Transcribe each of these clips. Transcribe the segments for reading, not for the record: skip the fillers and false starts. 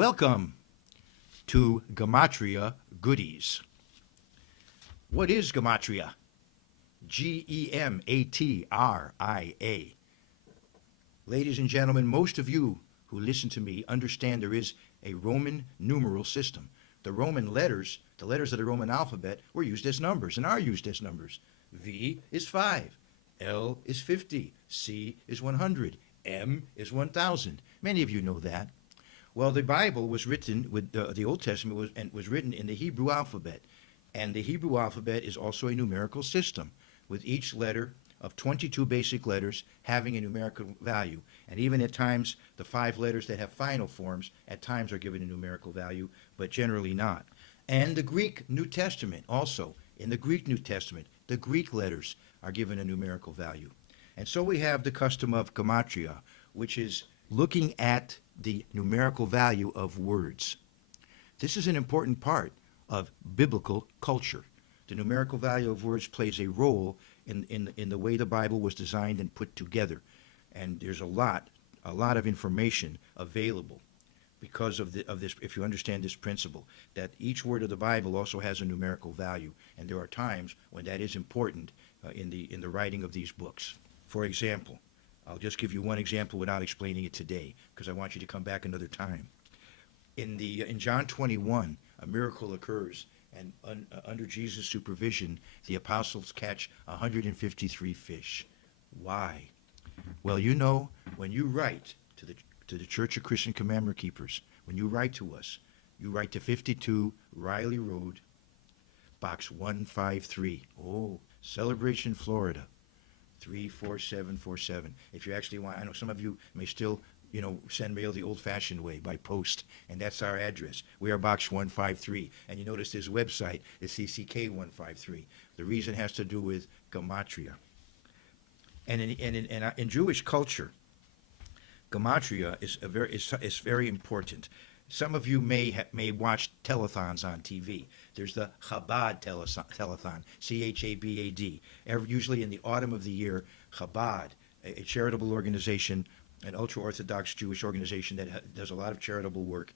Welcome to Gematria Goodies. What is Gematria? Gematria. Ladies and gentlemen, most of you who listen to me understand there is a Roman numeral system. The Roman letters, the letters of the Roman alphabet, were used as numbers and are used as numbers. V is 5, L is 50, C is 100, M is 1,000. Many of you know that. Well, the Bible was written with the Old Testament was written in the Hebrew alphabet, and the Hebrew alphabet is also a numerical system, with each letter of 22 basic letters having a numerical value. And even at times, the 5 letters that have final forms at times are given a numerical value, but generally not. And the Greek New Testament also, in the Greek New Testament, the Greek letters are given a numerical value. And so we have the custom of Gematria, which is looking at the numerical value of words. This is an important part of biblical culture. The numerical value of words plays a role in the way the Bible was designed and put together. And there's a lot of information available because of this, if you understand this principle, that each word of the Bible also has a numerical value. And there are times when that is important in the writing of these books. For example, I'll just give you one example without explaining it today, because I want you to come back another time. In John 21, a miracle occurs, and under Jesus' supervision, the apostles catch 153 fish. Why? Well, you know, when you write to the Church of Christian Commandment Keepers, when you write to us, you write to 52 Riley Road, Box 153. Oh, Celebration, Florida. 34747. If you actually want, I know some of you may still, send mail the old-fashioned way by post, and that's our address. We are Box 153, and you notice this website is CCK 153. The reason has to do with Gematria. And in Jewish culture, Gematria is very important. Some of you may watch telethons on TV. There's the Chabad telethon, Chabad. Usually in the autumn of the year, Chabad, a charitable organization, an ultra-Orthodox Jewish organization that does a lot of charitable work,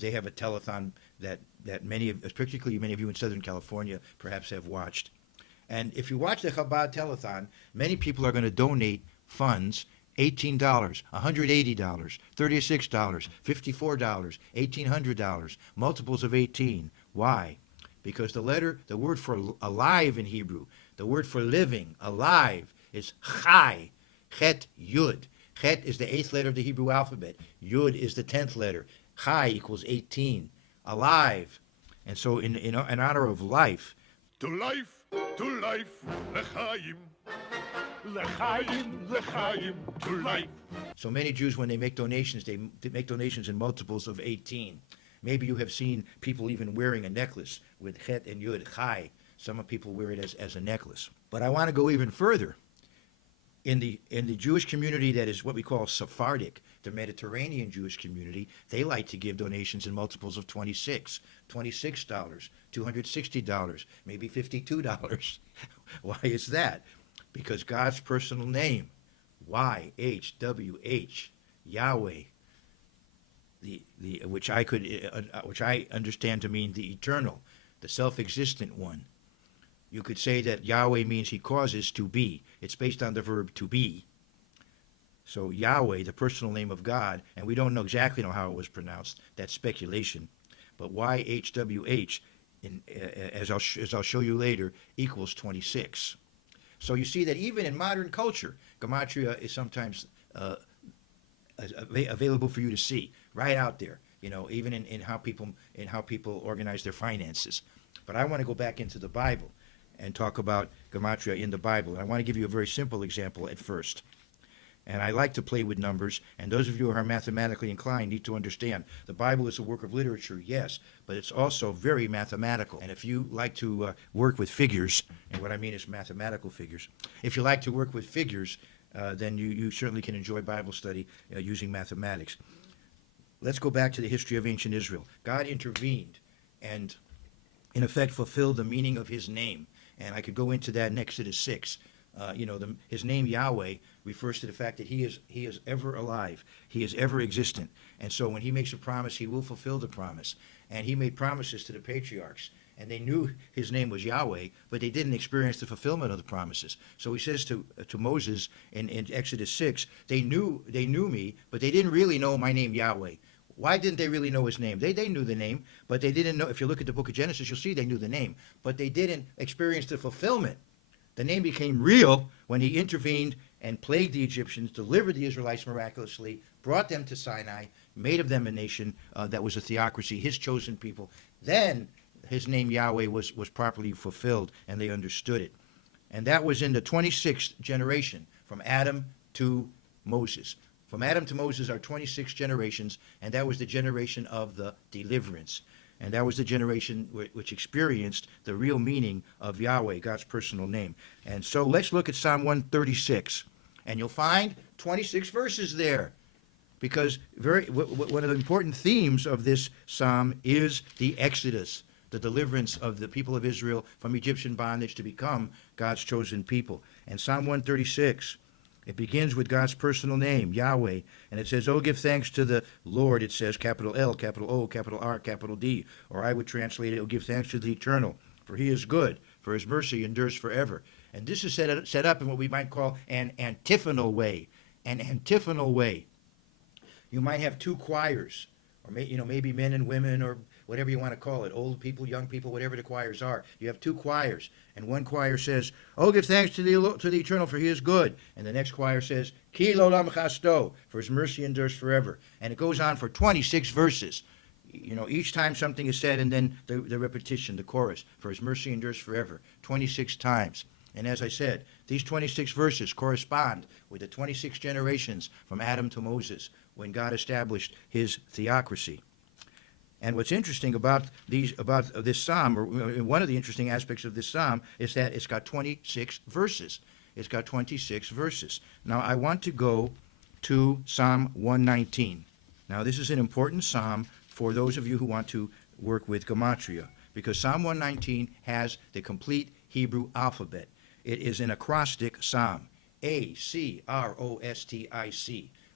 they have a telethon that particularly many of you in Southern California, perhaps have watched. And if you watch the Chabad telethon, many people are going to donate funds. $18, $180, $36, $54, $1,800, multiples of 18. Why? Because the word for alive in Hebrew, the word for living, alive, is chai, chet, yud. Chet is the 8th letter of the Hebrew alphabet. Yud is the 10th letter. Chai equals 18. Alive. And so in honor of life. To life, l'chaim. L'chaim, l'chaim, to life. So many Jews, when they make donations, they make donations in multiples of 18. Maybe you have seen people even wearing a necklace with chet and yud, chai. Some people wear it as a necklace. But I want to go even further. In the Jewish community that is what we call Sephardic, the Mediterranean Jewish community, they like to give donations in multiples of 26, $26, $260, maybe $52. Why is that? Because God's personal name, YHWH, Yahweh, which I understand to mean the eternal, the self-existent one. You could say that Yahweh means he causes to be. It's based on the verb to be. So Yahweh, the personal name of God, and we don't exactly know how it was pronounced. That's speculation. But YHWH, as I'll show you later, equals 26. So you see that even in modern culture, Gematria is sometimes available for you to see right out there. Even in how people organize their finances. But I want to go back into the Bible and talk about Gematria in the Bible. I want to give you a very simple example at first. And I like to play with numbers, and those of you who are mathematically inclined need to understand the Bible is a work of literature, yes, but it's also very mathematical. And if you like to work with figures, and what I mean is mathematical figures, if you like to work with figures, then you certainly can enjoy Bible study using mathematics. Let's go back to the history of ancient Israel. God intervened and, in effect, fulfilled the meaning of his name. And I could go into that in Exodus 6. His name Yahweh refers to the fact that he is ever alive. He is ever existent. And so when he makes a promise, he will fulfill the promise. And he made promises to the patriarchs. And they knew his name was Yahweh, but they didn't experience the fulfillment of the promises. So he says to Moses in Exodus 6, they knew me, but they didn't really know my name Yahweh. Why didn't they really know his name? They knew the name, but they didn't know. If you look at the book of Genesis, you'll see they knew the name, but they didn't experience the fulfillment. The name became real when he intervened and plagued the Egyptians, delivered the Israelites miraculously, brought them to Sinai, made of them a nation that was a theocracy, his chosen people. Then his name Yahweh was properly fulfilled, and they understood it. And that was in the 26th generation, from Adam to Moses. From Adam to Moses are 26 generations, and that was the generation of the deliverance. And that was the generation which experienced the real meaning of Yahweh, God's personal name. And so let's look at Psalm 136, and you'll find 26 verses there. Because one of the important themes of this psalm is the Exodus, the deliverance of the people of Israel from Egyptian bondage to become God's chosen people. And Psalm 136, it begins with God's personal name, Yahweh, and it says, "Oh, give thanks to the Lord," it says, capital L, capital O, capital R, capital D, or I would translate it, "Oh, give thanks to the Eternal, for he is good, for his mercy endures forever." And this is set up in what we might call an antiphonal way, You might have two choirs, or maybe men and women, or whatever you want to call it, old people, young people, whatever the choirs are. You have two choirs, and one choir says, "Oh, give thanks to the Eternal, for he is good." And the next choir says, "Ki l'olam chasto, for his mercy endures forever." And it goes on for 26 verses. Each time something is said, and then the repetition, the chorus, "For his mercy endures forever," 26 times. And as I said, these 26 verses correspond with the 26 generations from Adam to Moses, when God established his theocracy. And what's interesting about this psalm, or one of the interesting aspects of this psalm, is that it's got 26 verses. It's got 26 verses. Now, I want to go to Psalm 119. Now, this is an important psalm for those of you who want to work with Gematria, because Psalm 119 has the complete Hebrew alphabet. It is an acrostic psalm, acrostic,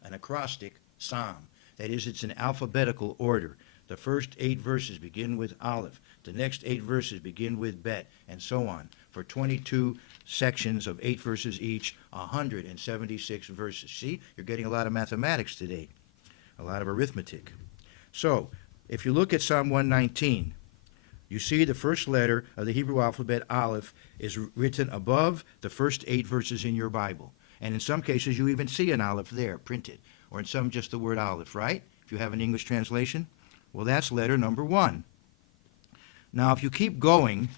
an acrostic psalm. That is, it's in alphabetical order. The first 8 verses begin with Aleph. The next 8 verses begin with Bet, and so on. For 22 sections of 8 verses each, 176 verses. See, you're getting a lot of mathematics today, a lot of arithmetic. So, if you look at Psalm 119, you see the first letter of the Hebrew alphabet, Aleph, is written above the first 8 verses in your Bible. And in some cases, you even see an Aleph there printed, or in some just the word Aleph, right? If you have an English translation. Well, that's letter number 1. Now, if you keep going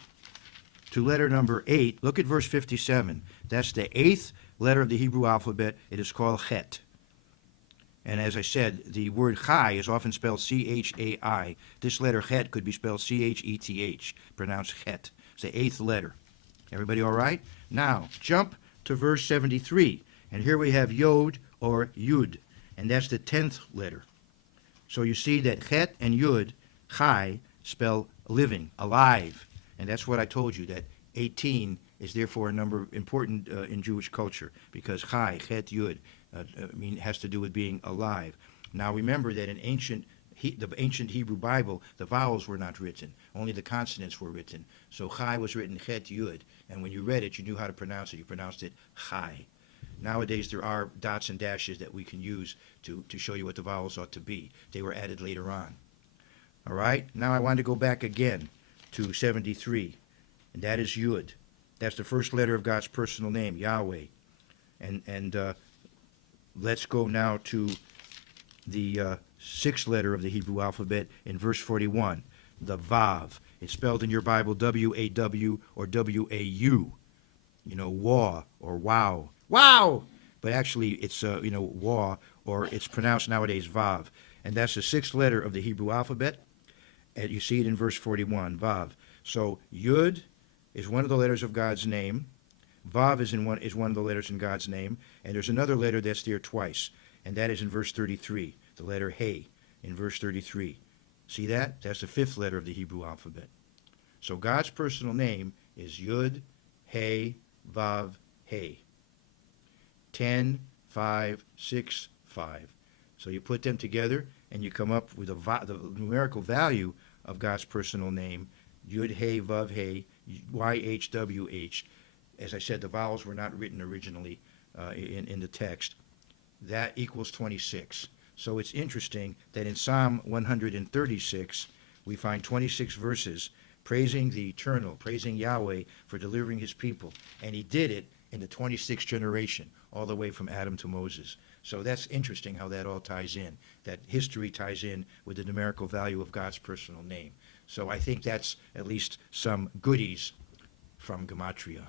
to letter number 8, look at verse 57. That's the 8th letter of the Hebrew alphabet. It is called Chet. And as I said, the word Chai is often spelled C-H-A-I. This letter Chet could be spelled C-H-E-T-H, pronounced Chet. It's the 8th letter. Everybody all right? Now, jump to verse 73. And here we have Yod, or Yud, and that's the 10th letter. So you see that Chet and Yud, Chai, spell living, alive. And that's what I told you, that 18 is therefore a number important in Jewish culture, because Chai, Chet, Yud, has to do with being alive. Now remember that in the ancient Hebrew Bible, the vowels were not written. Only the consonants were written. So Chai was written Chet, Yud. And when you read it, you knew how to pronounce it. You pronounced it Chai. Nowadays, there are dots and dashes that we can use to show you what the vowels ought to be. They were added later on. All right? Now I want to go back again to 73, and that is Yud. That's the first letter of God's personal name, Yahweh. And let's go now to the 6th letter of the Hebrew alphabet in verse 41, the Vav. It's spelled in your Bible W-A-W or W-A-U. Wa or wow. Wow! But actually, it's, Wa, or it's pronounced nowadays Vav. And that's the 6th letter of the Hebrew alphabet. And you see it in verse 41, Vav. So Yud is one of the letters of God's name. Vav is one of the letters in God's name. And there's another letter that's there twice. And that is in verse 33, the letter He in verse 33. See that? That's the 5th letter of the Hebrew alphabet. So God's personal name is Yud, He, Vav, He. 10, 5, 6, 5. So you put them together and you come up with the numerical value of God's personal name, Yud He Vav He, YHWH. As I said, the vowels were not written originally in the text. That equals 26. So it's interesting that in Psalm 136, we find 26 verses praising the Eternal, praising Yahweh for delivering his people. And he did it in the 26th generation, all the way from Adam to Moses. So that's interesting how that all ties in, that history ties in with the numerical value of God's personal name. So I think that's at least some goodies from Gematria.